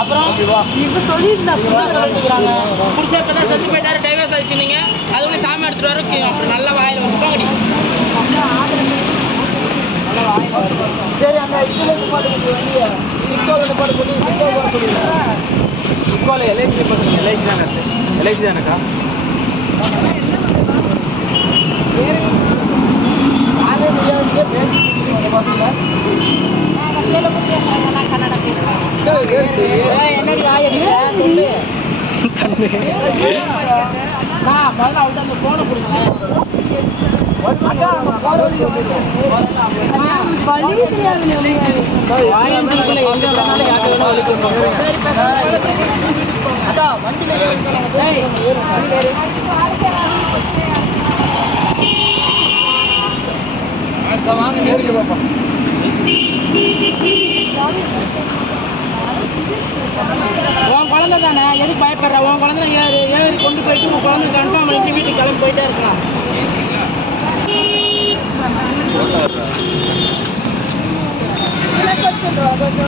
அப்புறம் இப்போ சொல்லியிருந்தா சொல்லிட்டுருக்காங்க புடிச்சா இப்போ தான் செத்து போயிட்டாரு டைவர்ஸ் ஆயிடுச்சு நீங்கள் அதுக்குள்ளே சாமி எடுத்துகிட்டு வர அப்புறம் நல்ல வாயில் வந்து போங்கடி சரி அந்த இதுலேருந்து பாட்டு வண்டிய இக்கோவில் பாட்டு சொல்லி இக்கோவில் எல்ஐசி பார்த்துங்க எல்ஐசி தானே எல்ஐசி தானேக்கா நானே முடியாதுங்க பேசி பார்த்தீங்களா என்னடி ஆகிடுங்க சொல்லு நான் முதல்ல அவள்கிட்ட அந்த ஃபோனை கொடுங்களேன் வாங்க நேருக்கு பாப்பா உன் குழந்தை தானே எதுக்கு பயப்படுற உன் குழந்தை ஏறி கொண்டு போயிட்டு உன் குழந்தை கன்ஃபார்ம் பண்ணிட்டு வீட்டுக்கு கிளம்பி போயிட்டே இருக்கலாம்